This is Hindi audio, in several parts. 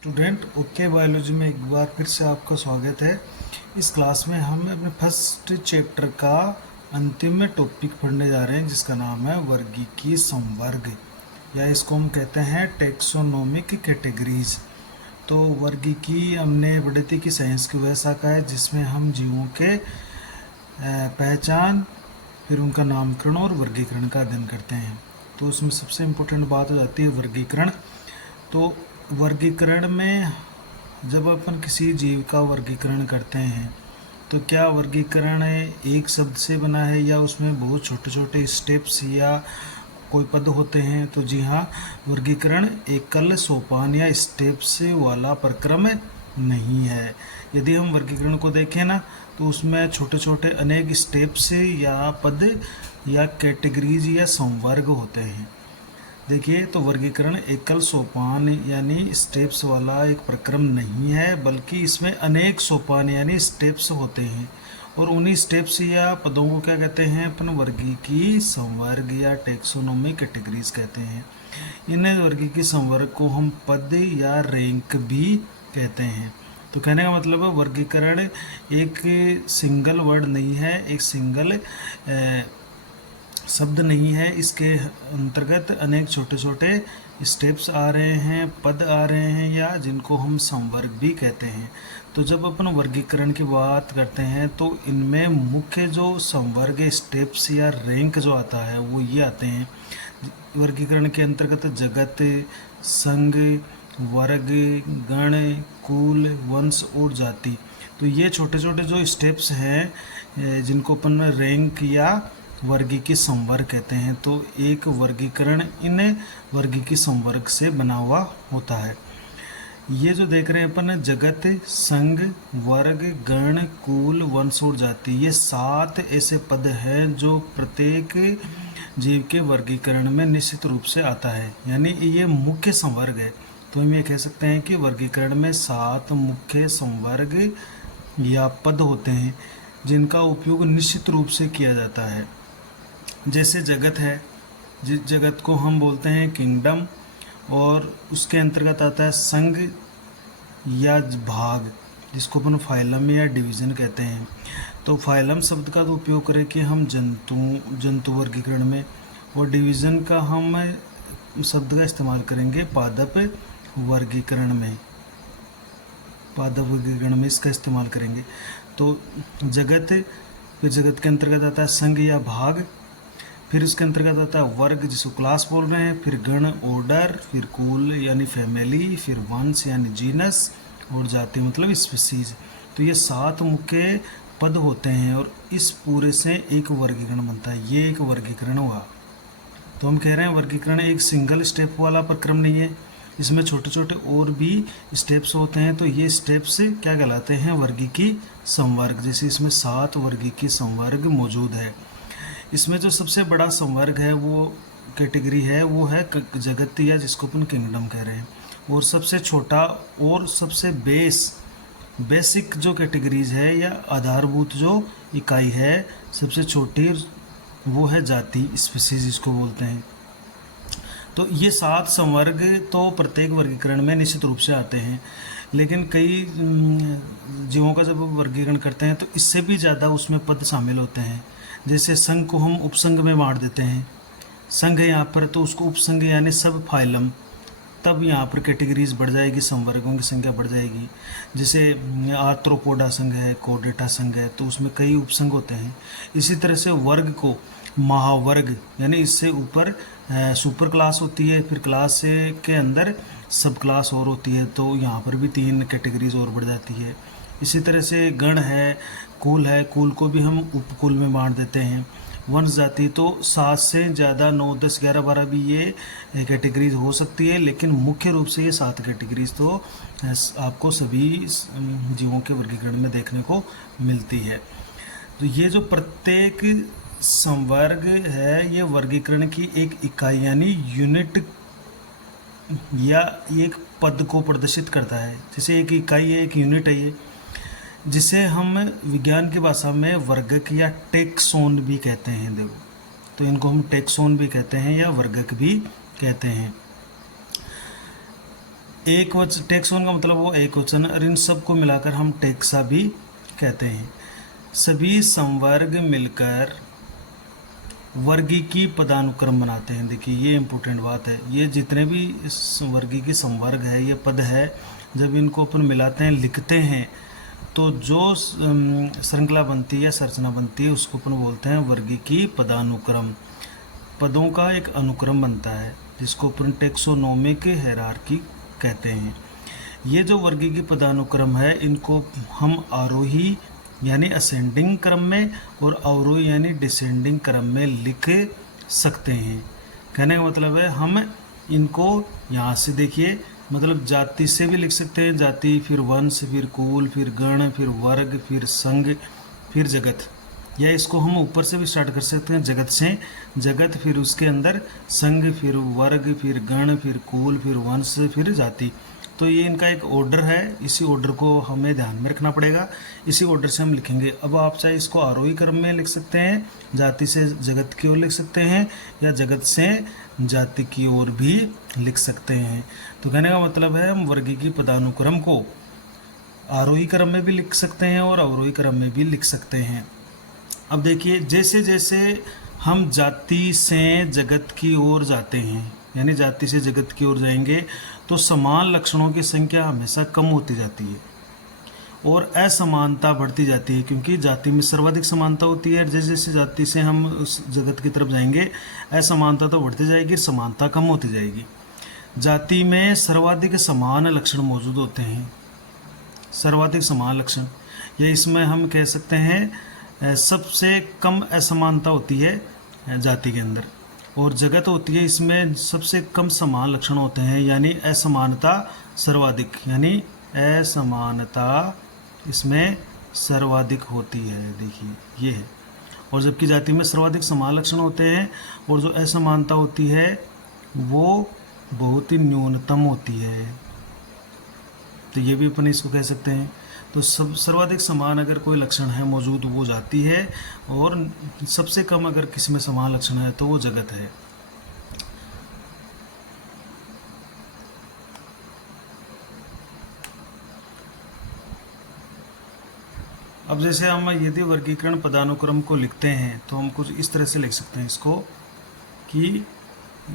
स्टूडेंट ओके बायोलॉजी में एक बार फिर से आपका स्वागत है। इस क्लास में हम अपने फर्स्ट चैप्टर का अंतिम में टॉपिक पढ़ने जा रहे हैं जिसका नाम है वर्गीकीय संवर्ग, या इसको हम कहते हैं टेक्सोनोमिक कैटेगरीज। तो वर्गीकीय हमने पढ़ी थी कि साइंस की वह शाखा है जिसमें हम जीवों के पहचान, फिर उनका नामकरण और वर्गीकरण का अध्ययन करते हैं। तो उसमें सबसे इम्पोर्टेंट बात हो जाती है वर्गीकरण। तो वर्गीकरण में जब अपन किसी जीव का वर्गीकरण करते हैं तो क्या वर्गीकरण एक शब्द से बना है या उसमें बहुत छोटे छोटे स्टेप्स या कोई पद होते हैं? तो जी हाँ, वर्गीकरण एकल सोपान या स्टेप्स वाला प्रक्रम नहीं है। यदि हम वर्गीकरण को देखें ना तो उसमें छोटे छोटे अनेक स्टेप्स या पद या कैटेगरीज या संवर्ग होते हैं। देखिए, तो वर्गीकरण एकल सोपान यानी स्टेप्स वाला एक प्रक्रम नहीं है, बल्कि इसमें अनेक सोपान यानी स्टेप्स होते हैं, और उन्हीं स्टेप्स या पदों को क्या कहते हैं? अपन वर्गीकीय संवर्ग या टेक्सोनोमी कैटेगरीज कहते हैं। इन वर्गीकीय संवर्ग को हम पद या रैंक भी कहते हैं। तो कहने का मतलब है वर्गीकरण एक सिंगल वर्ड नहीं है, एक सिंगल शब्द नहीं है। इसके अंतर्गत अनेक छोटे छोटे स्टेप्स आ रहे हैं, पद आ रहे हैं, या जिनको हम संवर्ग भी कहते हैं। तो जब अपन वर्गीकरण की बात करते हैं तो इनमें मुख्य जो संवर्ग स्टेप्स या रैंक जो आता है वो ये आते हैं। वर्गीकरण के अंतर्गत जगत, संघ, वर्ग, गण, कुल, वंश और जाति। तो ये छोटे छोटे जो स्टेप्स हैं जिनको अपन रैंक या वर्गीकीय संवर्ग कहते हैं। तो एक वर्गीकरण इन वर्गीकीय संवर्ग से बना हुआ होता है। ये जो देख रहे हैं अपन, जगत, संघ, वर्ग, गण, कुल, वंश और जाति, ये 7 ऐसे पद हैं जो प्रत्येक जीव के वर्गीकरण में निश्चित रूप से आता है, यानी ये मुख्य संवर्ग है। तो हम ये कह सकते हैं कि वर्गीकरण में 7 मुख्य संवर्ग या पद होते हैं जिनका उपयोग निश्चित रूप से किया जाता है। जैसे जगत है, जिस जगत को हम बोलते हैं किंगडम, और उसके अंतर्गत आता है संघ या भाग, जिसको अपन फाइलम या डिवीज़न कहते हैं। तो फाइलम शब्द का तो उपयोग करें कि हम जंतु वर्गीकरण में, और डिवीज़न का हम शब्द का इस्तेमाल करेंगे पादप वर्गीकरण में। पादप वर्गीकरण में इसका इस्तेमाल करेंगे। तो जगत, फिर जगत के अंतर्गत आता है संघ या भाग, फिर उसके अंतर्गत आता है वर्ग जिसको क्लास बोल रहे हैं, फिर गण ऑर्डर, फिर कुल यानी फैमिली, फिर वंश यानी जीनस, और जाति मतलब स्पीसीज। तो ये 7 मुख्य पद होते हैं और इस पूरे से एक वर्गीकरण बनता है। ये एक वर्गीकरण हुआ। तो हम कह रहे हैं वर्गीकरण एक सिंगल स्टेप वाला प्रक्रम नहीं है, इसमें छोटे छोटे और भी स्टेप्स होते हैं। तो ये स्टेप्स क्या कहलाते हैं? वर्गीकीय संवर्ग। जैसे इसमें 7 वर्गीकीय संवर्ग मौजूद है। इसमें जो सबसे बड़ा संवर्ग है, वो कैटेगरी है, वो है जगत, या जिसको अपन किंगडम कह रहे हैं। और सबसे छोटा और सबसे बेसिक जो कैटेगरीज है या आधारभूत जो इकाई है, सबसे छोटी, वो है जाति, स्पीसीज जिसको बोलते हैं। तो ये 7 संवर्ग तो प्रत्येक वर्गीकरण में निश्चित रूप से आते हैं, लेकिन कई जीवों का जब वर्गीकरण करते हैं तो इससे भी ज़्यादा उसमें पद शामिल होते हैं। जैसे संघ को हम उपसंघ में बांट देते हैं। संघ है यहाँ पर, तो उसको उपसंघ यानी सब फाइलम, तब यहाँ पर कैटेगरीज बढ़ जाएगी, संवर्गों की संख्या बढ़ जाएगी। जैसे आर्थ्रोपोडा संघ है, कोर्डेटा संघ है, तो उसमें कई उपसंघ होते हैं। इसी तरह से वर्ग को महावर्ग यानी इससे ऊपर सुपर क्लास होती है, फिर क्लास के अंदर सब क्लास और होती है, तो यहाँ पर भी 3 कैटेगरीज और बढ़ जाती है। इसी तरह से गण है, कुल है, कुल को भी हम उपकुल में बांट देते हैं। वंश जाति तो 7 से ज़्यादा 9, 10, 11, 12 भी ये कैटेगरीज हो सकती है, लेकिन मुख्य रूप से ये 7 कैटेगरीज तो आपको सभी जीवों के वर्गीकरण में देखने को मिलती है। तो ये जो प्रत्येक संवर्ग है, ये वर्गीकरण की एक इकाई यानी यूनिट या एक पद को प्रदर्शित करता है। जैसे एक इकाई है, एक यूनिट है ये, जिसे हम विज्ञान की भाषा में वर्गक या टेक्सोन भी कहते हैं। देखो, तो इनको हम टेक्सोन भी कहते हैं या वर्गक भी कहते हैं। एक वचन, टेक्सोन का मतलब वो एक वचन, और इन सब को मिलाकर हम टेक्सा भी कहते हैं। सभी संवर्ग मिलकर वर्गीकी पदानुक्रम बनाते हैं। देखिए ये इम्पोर्टेंट बात है, ये जितने भी इस वर्गीकी संवर्ग है, ये पद है, जब इनको अपन मिलाते हैं, लिखते हैं, तो जो श्रृंखला बनती है या संरचना बनती है उसको अपन बोलते हैं वर्गीकी पदानुक्रम। पदों का एक अनुक्रम बनता है जिसको अपन टेक्सोनोमिक हायरार्की कहते हैं। ये जो वर्गीकी पदानुक्रम है, इनको हम आरोही यानी असेंडिंग क्रम में और अवरोही यानी डिसेंडिंग क्रम में लिख सकते हैं। कहने का मतलब है हम इनको यहाँ से देखिए, मतलब जाति से भी लिख सकते हैं, जाति, फिर वंश, फिर कुल, फिर गण, फिर वर्ग, फिर संघ, फिर जगत, या इसको हम ऊपर से भी स्टार्ट कर सकते हैं जगत से, जगत, फिर उसके अंदर संघ, फिर वर्ग, फिर गण, फिर कुल, फिर वंश, फिर जाति। तो ये इनका एक ऑर्डर है, इसी ऑर्डर को हमें ध्यान में रखना पड़ेगा, इसी ऑर्डर से हम लिखेंगे। अब आप चाहे इसको आरोही क्रम में लिख सकते हैं, जाति से जगत की ओर लिख सकते हैं, या जगत से जाति की ओर भी लिख सकते हैं। तो कहने का मतलब है हम वर्गीकी पदानुक्रम को आरोही क्रम में भी लिख सकते हैं और अवरोही क्रम में भी लिख सकते हैं। अब देखिए, जैसे जैसे हम जाति से जगत की ओर जाते हैं, यानी जाति से जगत की ओर जाएंगे, तो समान लक्षणों की संख्या हमेशा कम होती जाती है और असमानता बढ़ती जाती है, क्योंकि जाति में सर्वाधिक समानता होती है। जैसे जैसे जाति से हम उस जगत की तरफ जाएंगे, असमानता तो बढ़ती जाएगी, समानता कम होती जाएगी। जाति में सर्वाधिक समान लक्षण मौजूद होते हैं, सर्वाधिक समान लक्षण, या इसमें हम कह सकते हैं सबसे कम असमानता होती है जाति के अंदर, और जगत होती है इसमें सबसे कम समान लक्षण होते हैं, यानी असमानता सर्वाधिक, यानी असमानता इसमें सर्वाधिक होती है। देखिए ये है, और जबकि जाति में सर्वाधिक समान लक्षण होते हैं और जो असमानता होती है वो बहुत ही न्यूनतम होती है। तो ये भी अपन इसको कह सकते हैं। तो सब सर्वाधिक समान अगर कोई लक्षण है मौजूद वो जाति है, और सबसे कम अगर किसी में समान लक्षण है तो वो जगत है। अब जैसे हम यदि वर्गीकरण पदानुक्रम को लिखते हैं तो हम कुछ इस तरह से लिख सकते हैं इसको, कि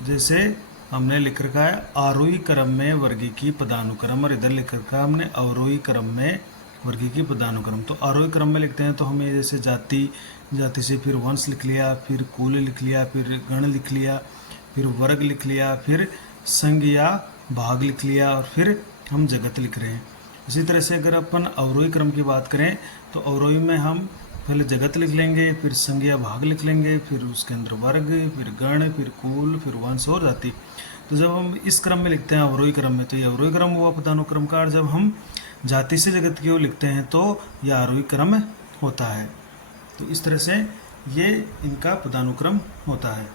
जैसे हमने लिख रखा है आरोही क्रम में वर्गीकी पदानुक्रम, और इधर लिख रखा है हमने अवरोही क्रम में वर्गीकी पदानुक्रम। तो आरोही क्रम में लिखते हैं तो हमें जैसे जाति, जाति से फिर वंश लिख लिया, फिर कुल लिख लिया, फिर गण लिख लिया, फिर वर्ग लिख लिया, फिर संघ या भाग लिख लिया, और फिर हम जगत लिख रहे हैं। इसी तरह से अगर अपन अवरोही क्रम की बात करें तो अवरोही में हम पहले जगत लिख लेंगे, फिर संघ या भाग लिख लेंगे, फिर उसके अंदर वर्ग, फिर गण, फिर कुल, फिर वंश और जाति। तो जब हम इस क्रम में लिखते हैं अवरोही क्रम में, तो ये अवरोही क्रम हुआ पदानुक्रम का, और जब हम जाति से जगत की ओर लिखते हैं तो यह आरोही क्रम होता है। तो इस तरह से ये इनका पदानुक्रम होता है।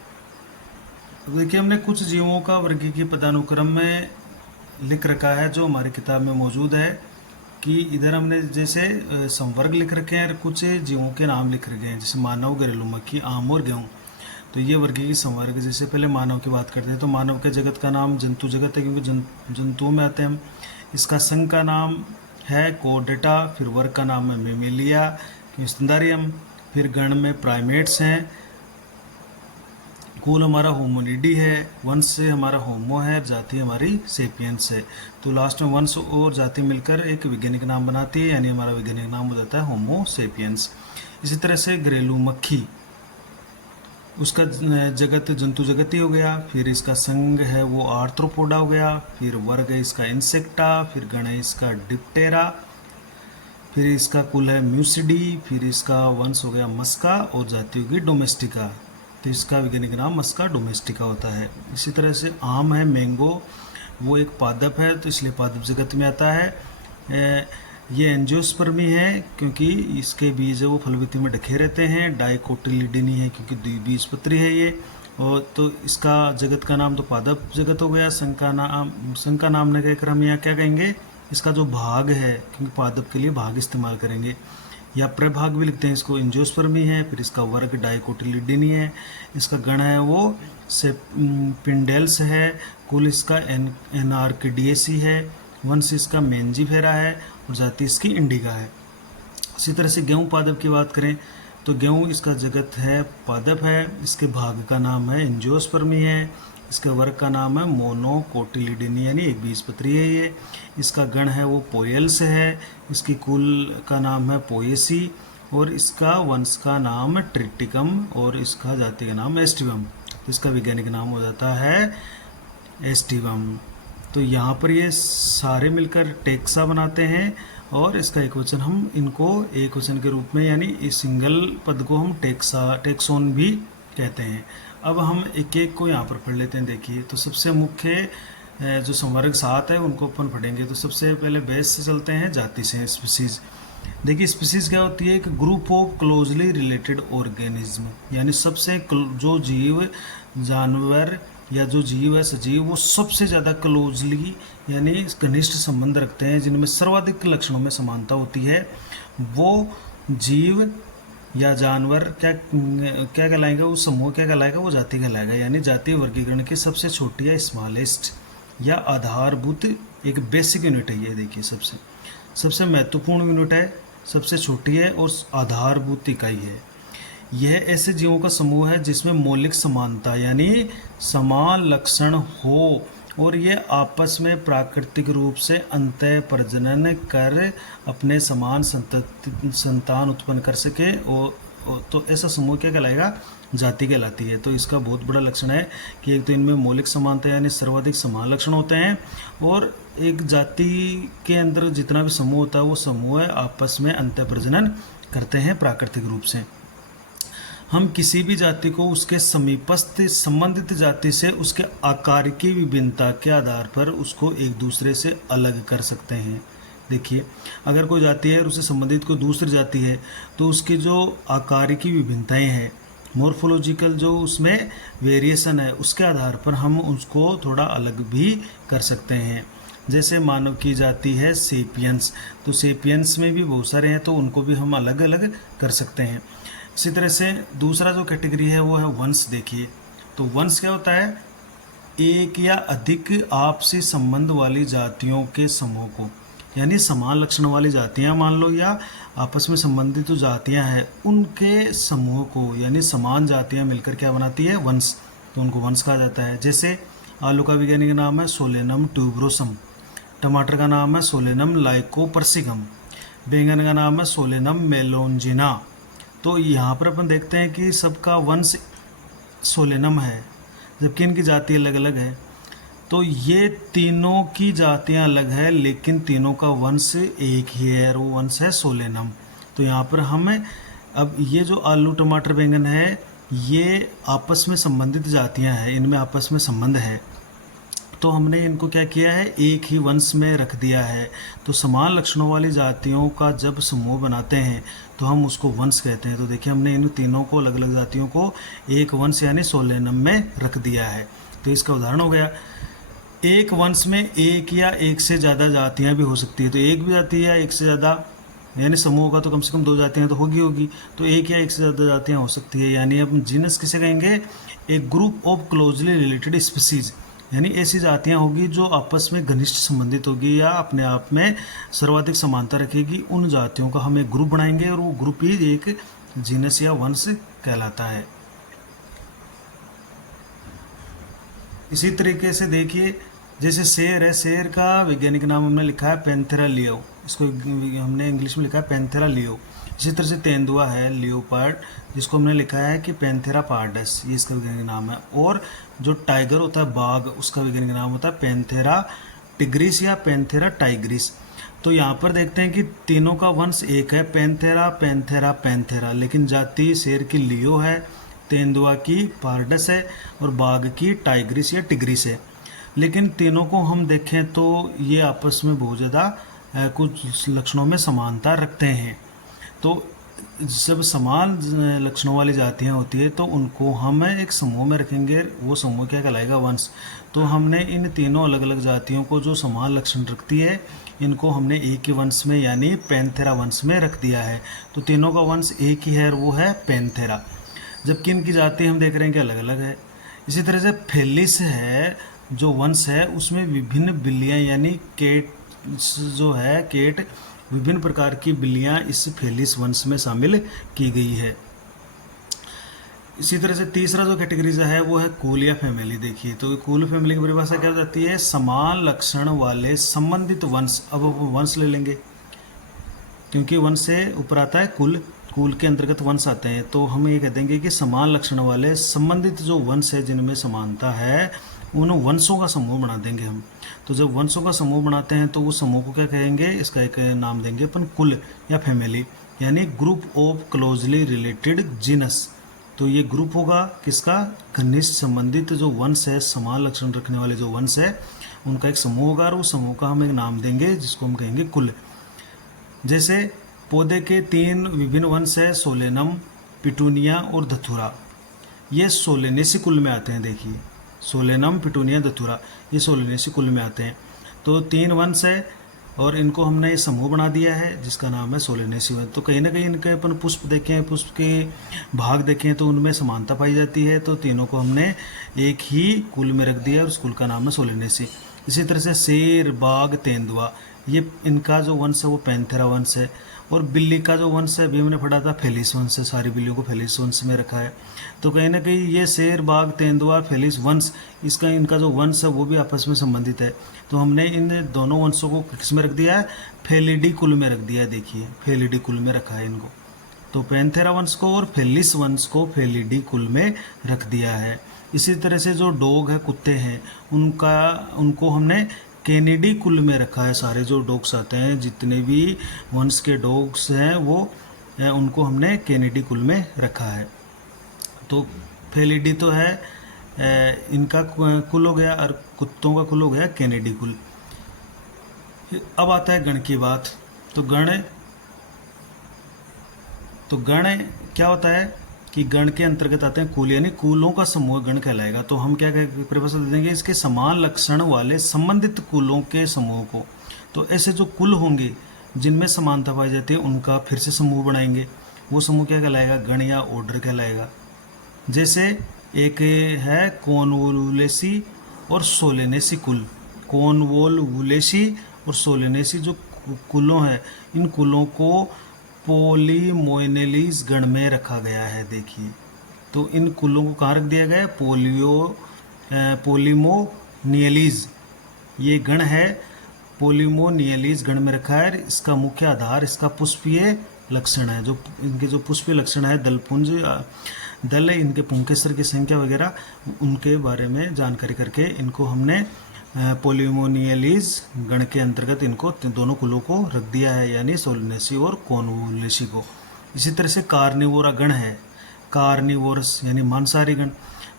अब देखिए, हमने कुछ जीवों का वर्गीकीय पदानुक्रम में लिख रखा है जो हमारी किताब में मौजूद है, कि इधर हमने जैसे संवर्ग लिख रखे हैं और कुछ जीवों के नाम लिख रखे हैं, जैसे मानव, घरेलू मक्खी, आम और गेहूँ। तो ये वर्गीय संवर्ग। जैसे पहले मानव की बात करते हैं तो मानव के जगत का नाम जंतु जगत है, क्योंकि जंतुओं में आते हैं हम। इसका संघ का नाम है कोडेटा, फिर वर्ग का नाम है मेमेलिया, स्तनधारियम, फिर गण में प्राइमेट्स हैं, कुल हमारा होमोनिडी है, वंश से हमारा होमो है, जाति हमारी सेपियंस है। तो लास्ट में वंश और जाति मिलकर एक वैज्ञानिक नाम बनाती है, यानी हमारा वैज्ञानिक नाम हो जाता है होमो सेपियंस। इसी तरह से घरेलू मक्खी, उसका जगत जंतु जगत ही हो गया, फिर इसका संघ है वो आर्थ्रोपोडा हो गया, फिर वर्ग है इसका इंसेक्टा, फिर गण है इसका डिप्टेरा, फिर इसका कुल है म्यूसिडी, फिर इसका वंश हो गया मस्का और जाति होगी डोमेस्टिका। तो इसका वैज्ञानिक नाम मस्का डोमेस्टिका होता है। इसी तरह से आम है मैंगो, वो एक पादप है तो इसलिए पादप जगत में आता है। ये एंजियोस्पर्मी है क्योंकि इसके बीज है वो फलवृत्ति में ढके रहते हैं। डाइकोटिलिडनी है क्योंकि द्विबीजपत्री है ये। और तो इसका जगत का नाम तो पादप जगत हो गया। संघ का नाम ने कहकर हम यहाँ क्या कहेंगे, इसका जो भाग है, क्योंकि पादप के लिए भाग इस्तेमाल करेंगे, या प्रभाग भी लिखते हैं इसको, एंजियोस्पर्मी है। फिर इसका वर्ग डाइकोटिलिडनी है। इसका गण है वो सेपिंडेल्स है। कुल इसका एनार्किडिएसी है। वंश इसका मेंजीफेरा है और जाति इसकी इंडिका है। इसी तरह से गेहूँ पादप की बात करें तो गेहूँ इसका जगत है पादप है। इसके भाग का नाम है एंजियोस्पर्मी है। इसके वर्ग का नाम है मोनोकोटिलिडनी यानी एक बीजपत्री है ये। इसका गण है वो पोएल्स है। इसकी कुल का नाम है पोएसी और इसका वंश का नाम है ट्रिटिकम और इसका जाति का नाम एस्टिवम। इसका वैज्ञानिक नाम हो जाता है एस्टिवम। तो यहाँ पर ये सारे मिलकर टेक्सा बनाते हैं और इसका एक वचन हम इनको एक वचन के रूप में यानी इस सिंगल पद को हम टेक्सोन भी कहते हैं। अब हम एक एक को यहाँ पर पढ़ लेते हैं। देखिए तो सबसे मुख्य जो संवर्ग 7 है उनको अपन पढ़ेंगे। तो सबसे पहले बेस से चलते हैं, जाति से स्पीसीज। देखिए स्पीसीज क्या होती है? एक group of closely related organism, यानी सबसे जो जीव जानवर या जो जीव है सजीव वो सबसे ज़्यादा क्लोजली यानी घनिष्ठ संबंध रखते हैं, जिनमें सर्वाधिक लक्षणों में समानता होती है, वो जीव या जानवर क्या क्या कहलाएगा? वो समूह क्या कहलाएगा? वो जाति कहलाएगा। यानी जातीय वर्गीकरण की सबसे छोटी या स्मॉलेस्ट या आधारभूत एक बेसिक यूनिट है ये। देखिए सबसे महत्वपूर्ण यूनिट है, सबसे छोटी है और आधारभूत इकाई है। यह ऐसे जीवों का समूह है जिसमें मौलिक समानता यानी समान लक्षण हो और ये आपस में प्राकृतिक रूप से अंतः प्रजनन कर अपने समान संतान उत्पन्न कर सके और तो ऐसा समूह क्या कहलाएगा? जाति कहलाती है। तो इसका बहुत बड़ा लक्षण है कि एक तो इनमें मौलिक समानता यानी सर्वाधिक समान लक्षण होते हैं और एक जाति के अंदर जितना भी समूह होता है वो समूह आपस में अंतः प्रजनन करते हैं प्राकृतिक रूप से। हम किसी भी जाति को उसके समीपस्थ संबंधित जाति से उसके आकार की विभिन्नता के आधार पर उसको एक दूसरे से अलग कर सकते हैं। देखिए अगर कोई जाति है और उससे संबंधित कोई दूसरी जाति है तो उसकी जो आकार की विभिन्नताएं हैं, मॉर्फोलॉजिकल जो उसमें वेरिएशन है, उसके आधार पर हम उसको थोड़ा अलग भी कर सकते हैं। जैसे मानव की जाति है सेपियंस, तो सेपियंस में भी बहुत सारे हैं तो उनको भी हम अलग अलग कर सकते हैं। इसी तरह से दूसरा जो कैटेगरी है वो है वंश। देखिए तो वंश क्या होता है? एक या अधिक आपसी संबंध वाली जातियों के समूह को, यानी समान लक्षण वाली जातियां मान लो या आपस में संबंधित जो जातियां हैं उनके समूह को, यानी समान जातियां मिलकर क्या बनाती है? वंश। तो उनको वंश कहा जाता है। जैसे आलू का वैज्ञानिक नाम है सोलेनम ट्यूबरोसम, टमाटर का नाम है सोलेनम लाइकोपर्सिकम, बैंगन का नाम है सोलेनम मेलोंजिना। तो यहाँ पर अपन देखते हैं कि सबका वंश सोलेनम है जबकि इनकी जाति अलग अलग है। तो ये तीनों की जातियाँ अलग है लेकिन तीनों का वंश एक ही है और वो वंश है सोलेनम। तो यहाँ पर हमें अब ये जो आलू टमाटर बैंगन है ये आपस में संबंधित जातियाँ हैं, इनमें आपस में संबंध है, तो हमने इनको क्या किया है? एक ही वंश में रख दिया है। तो समान लक्षणों वाली जातियों का जब समूह बनाते हैं तो हम उसको वंश कहते हैं। तो देखिए हमने इन तीनों को अलग अलग जातियों को एक वंश यानी सोलेनम में रख दिया है। तो इसका उदाहरण हो गया। एक वंश में एक या एक से ज़्यादा जातियाँ भी हो सकती है। तो एक भी जाति या एक से ज़्यादा यानी समूह होगा तो कम से कम 2 जातियाँ तो होगी। तो एक या एक से ज़्यादा जातियाँ हो सकती है। यानी अब जीनस किसे कहेंगे? एक group of closely related species, यानी ऐसी जातियाँ होगी जो आपस में घनिष्ठ संबंधित होगी या अपने आप में सर्वाधिक समानता रखेगी। उन जातियों का हम एक ग्रुप बनाएंगे और वो ग्रुप ही एक जीनस या वंश कहलाता है। इसी तरीके से देखिए जैसे शेर है, शेर का वैज्ञानिक नाम हमने लिखा है पैंथेरा लियो, इसको हमने इंग्लिश में लिखा है पैंथेरा लियो। इसी तरह से तेंदुआ है लियोपार्ड, जिसको हमने लिखा है कि पैंथेरा पार्डस, ये इसका वैज्ञानिक नाम है। और जो टाइगर होता है बाघ, उसका वैज्ञानिक नाम होता है पैंथेरा टिग्रिस या पैंथेरा टाइग्रिस। तो यहाँ पर देखते हैं कि तीनों का वंश एक है, पैंथेरा पैंथेरा पैंथेरा, लेकिन जाति शेर की लियो है, तेंदुआ की पार्डस है और बाघ की टाइग्रिस या टिग्रिस है। लेकिन तीनों को हम देखें तो ये आपस में बहुत ज़्यादा कुछ लक्षणों में समानता रखते हैं। तो जब समान लक्षणों वाली जातियाँ होती है तो उनको हम एक समूह में रखेंगे, वो समूह क्या कहलाएगा? वंश। तो हमने इन तीनों अलग अलग जातियों को जो समान लक्षण रखती है इनको हमने एक ही वंश में यानी पैंथेरा वंश में रख दिया है। तो तीनों का वंश एक ही है और वो है पैंथेरा, जबकि इनकी जाति हम देख रहे हैं कि अलग अलग है। इसी तरह से फेलिस है जो वंश है, उसमें विभिन्न बिल्लियाँ यानी केट जो है केट, विभिन्न प्रकार की बिल्लियाँ इस फेलिस वंश में शामिल की गई है। इसी तरह से तीसरा जो कैटेगरीज है वो है कूल या फैमिली। देखिए तो कूल फैमिली की परिभाषा क्या हो जाती है, समान लक्षण वाले संबंधित वंश। अब वंश ले लेंगे क्योंकि वंश से ऊपर आता है कुल, कुल के अंतर्गत वंश आते हैं, तो हम ये कह देंगे कि समान लक्षण वाले संबंधित जो वंश है जिनमें समानता है उन वंशों का समूह बना देंगे हम। तो जब वंशों का समूह बनाते हैं तो उस समूह को क्या कहेंगे, इसका एक नाम देंगे अपन कुल या फैमिली, यानी group of closely related genus. तो ये ग्रुप होगा किसका, घनिष्ठ संबंधित जो वंश है, समान लक्षण रखने वाले जो वंश है उनका एक समूह होगा और उस समूह का हम एक नाम देंगे जिसको हम कहेंगे कुल। जैसे पौधे के 3 विभिन्न वंश है, सोलेनम, पिटूनिया और धतूरा। ये सोलेनेसी कुल में आते हैं। देखिए सोलेनम, पिटूनिया, धतूरा ये सोलेनेसी कुल में आते हैं। तो 3 वंश है और इनको हमने ये समूह बना दिया है जिसका नाम है सोलेनेसी वंश। तो कहीं ना कहीं इनके अपन पुष्प देखें, पुष्प के भाग देखें तो उनमें समानता पाई जाती है। तो तीनों को हमने एक ही कुल में रख दिया और उस कुल का नाम है सोलेनेसी। इसी तरह से शेर, बाघ, तेंदुआ, ये इनका जो वंश है वो पैंथेरा वंश है। और बिल्ली का जो वंश है अभी हमने पढ़ा था फेलिस वंश है, सारी बिल्लियों को फेलिस वंश में रखा है। तो कहीं ना कहीं ये शेर, बाघ, तेंदुआ, फेलिस वंश, इनका जो वंश है वो भी आपस में संबंधित है। तो हमने इन दोनों वंशों को किस में रख दिया है, फेलिडी कुल में रख दिया है। देखिए फेलिडी कुल में रखा है इनको। तो पैंथेरा वंश को और फेलिस वंश को फेलिडी कुल में रख दिया है। इसी तरह से जो डॉग है, कुत्ते हैं, उनको हमने कैनिडी कुल में रखा है। सारे जो डॉग्स आते हैं, जितने भी वंश के डॉग्स हैं वो उनको हमने कैनिडी कुल में रखा है। तो फेलिडी तो है इनका कुल हो गया और कुत्तों का कुल हो गया कैनिडी कुल। अब आता है गण की बात। तो गण क्या होता है कि गण के अंतर्गत आते हैं कुल, यानी कुलों का समूह गण कहलाएगा। तो हम क्या परिभाषा दे देंगे, इसके समान लक्षण वाले संबंधित कुलों के समूह को। तो ऐसे जो कुल होंगे जिनमें समानता पाई जाती है उनका फिर से समूह बनाएंगे। वो समूह क्या कहलाएगा, गण या ऑर्डर कहलाएगा। जैसे एक है कॉन्वोलुलेसी और सोलेनेसी कुल। कॉन्वोलुलेसी और सोलेनेसी जो कुलों हैं, इन कुलों को पोलीमोनेलीज गण में रखा गया है। देखिए तो इन कुलों को कहाँ रख दिया गया है, पोलीमोनियलीज ये गण है, पोलीमोनियलीज गण में रखा है। इसका मुख्य आधार इसका पुष्पीय लक्षण है। जो इनके जो पुष्पीय लक्षण है, दलपुंज, दल, इनके पुंकेसर की संख्या वगैरह, उनके बारे में जानकारी करके इनको हमने पोलीमोनियलीज गण के अंतर्गत इनको दोनों कुलों को रख दिया है, यानी सोलेनेसी और कॉन्वोलुलेसी को। इसी तरह से कार्निवोरा गण है, कार्निवोरस यानी मांसाहारी गण।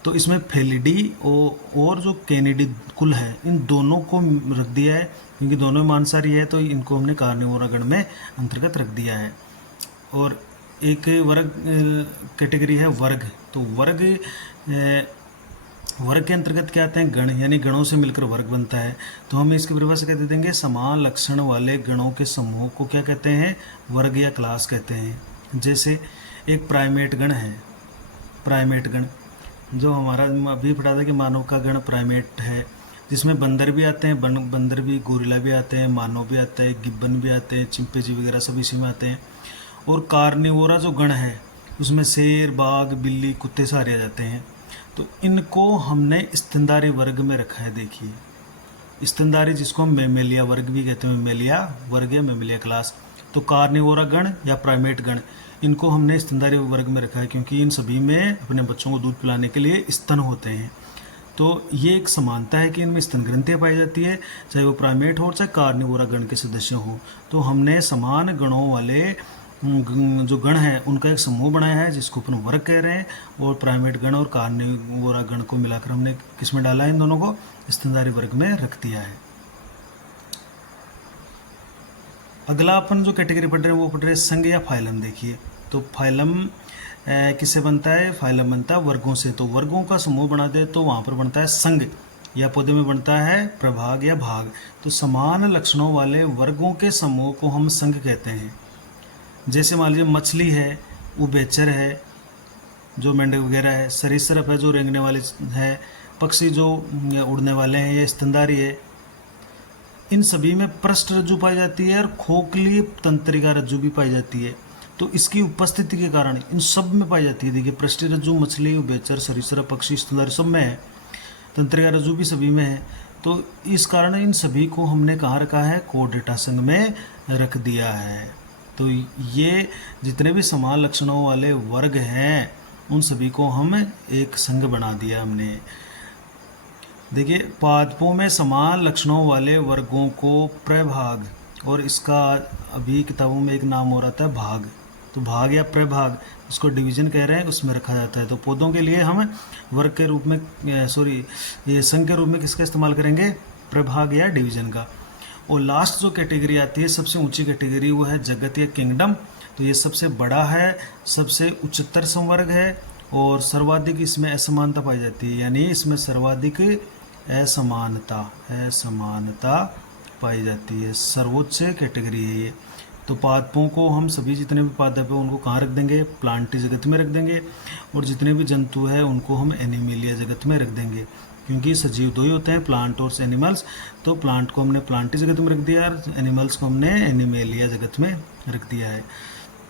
तो इसमें फेलिडी और जो कैनिडी कुल है इन दोनों को रख दिया है क्योंकि दोनों मांसाहारी है, तो इनको हमने कार्निवोरा गण में अंतर्गत रख दिया है। और एक वर्ग कैटेगरी है वर्ग। तो वर्ग के अंतर्गत क्या आते हैं, गण, यानी गणों से मिलकर वर्ग बनता है। तो हम इसकी परिभाषा कहते देंगे, समान लक्षण वाले गणों के समूह को क्या कहते हैं, वर्ग या क्लास कहते हैं। जैसे एक प्राइमेट गण है, प्राइमेट गण जो हमारा अभी पढ़ा था कि मानव का गण प्राइमेट है, जिसमें बंदर भी आते हैं, बंदर भी, गोरिल्ला भी आते हैं, मानव भी आते हैं, गिब्बन भी आते हैं, चिंपैंजी वगैरह सब इसी में आते हैं। और कार्निवोरा जो गण है उसमें शेर, बाघ, बिल्ली, कुत्ते सारे आ जाते हैं। तो इनको हमने स्तनधारी वर्ग में रखा है। देखिए स्तनधारी जिसको हम मेमेलिया वर्ग भी कहते हैं, मेमेलिया वर्ग या मेमेलिया क्लास। तो कार्निवोरा गण या प्राइमेट गण, इनको हमने स्तनधारी वर्ग में रखा है क्योंकि इन सभी में अपने बच्चों को दूध पिलाने के लिए स्तन होते हैं। तो ये एक समानता है कि इनमें स्तन ग्रंथियाँ पाई जाती है, चाहे वो प्राइमेट हो चाहे कार्निवोरा गण के सदस्य हो। तो हमने समान गणों वाले जो गण है उनका एक समूह बनाया है जिसको अपन वर्ग कह रहे हैं। और प्राइमेट गण और कार्निवोरा गण को मिलाकर हमने किस में डाला है, इन दोनों को स्तनधारी वर्ग में रख दिया है। अगला अपन जो कैटेगरी पढ़ रहे हैं वो पढ़ रहे हैं संघ या फाइलम। देखिए तो फाइलम किससे बनता है, फाइलम बनता है वर्गों से। तो वर्गों का समूह बना दे तो वहाँ पर बनता है संघ। या पौधे में बनता है प्रभाग या भाग। तो समान लक्षणों वाले वर्गों के समूह को हम संघ कहते हैं। जैसे मान लीजिए मछली है, उभयचर है जो मेंढक वगैरह है, सरीसृप है जो रेंगने वाले है, पक्षी जो उड़ने वाले हैं या स्तनधारी है। इन सभी में पृष्ठ रज्जु पाई जाती है और खोखली तंत्रिका रज्जु भी पाई जाती है। तो इसकी उपस्थिति के कारण इन सब में पाई जाती है। देखिए पृष्ठ रज्जु मछली, उभयचर, सरीसृप, पक्षी, स्तनधारी सब में है, तंत्रिका रज्जु भी सभी में है। तो इस कारण इन सभी को हमने कहाँ रखा है, कोडेटा संघ में रख दिया है। तो ये जितने भी समान लक्षणों वाले वर्ग हैं उन सभी को हम एक संघ बना दिया हमने। देखिए पादपों में समान लक्षणों वाले वर्गों को प्रभाग, और इसका अभी किताबों में एक नाम हो रहा था भाग, तो भाग या प्रभाग उसको डिवीजन कह रहे हैं, उसमें रखा जाता है। तो पौधों के लिए हम वर्ग के रूप में ये संघ के रूप में किसका इस्तेमाल करेंगे, प्रभाग या डिवीजन का। और लास्ट जो कैटेगरी आती है सबसे ऊंची कैटेगरी वो है जगत या किंगडम। तो ये सबसे बड़ा है, सबसे उच्चतर संवर्ग है और सर्वाधिक इसमें असमानता पाई जाती है, यानी इसमें सर्वाधिक असमानता पाई जाती है, सर्वोच्च कैटेगरी है ये। तो पादपों को हम सभी जितने भी पादप हैं उनको कहाँ रख देंगे, प्लांटी जगत में रख देंगे, और जितने भी जंतु हैं उनको हम एनिमेलिया जगत में रख देंगे, क्योंकि सजीव दो ही होते हैं, प्लांट और एनिमल्स। तो प्लांट को हमने प्लांटी जगत में रख दिया और एनिमल्स को हमने एनिमेलिया जगत में रख दिया है।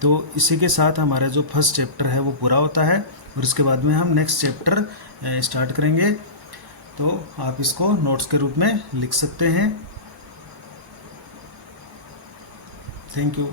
तो इसी के साथ हमारा जो फर्स्ट चैप्टर है वो पूरा होता है, और इसके बाद में हम नेक्स्ट चैप्टर स्टार्ट करेंगे। तो आप इसको नोट्स के रूप में लिख सकते हैं। Thank you.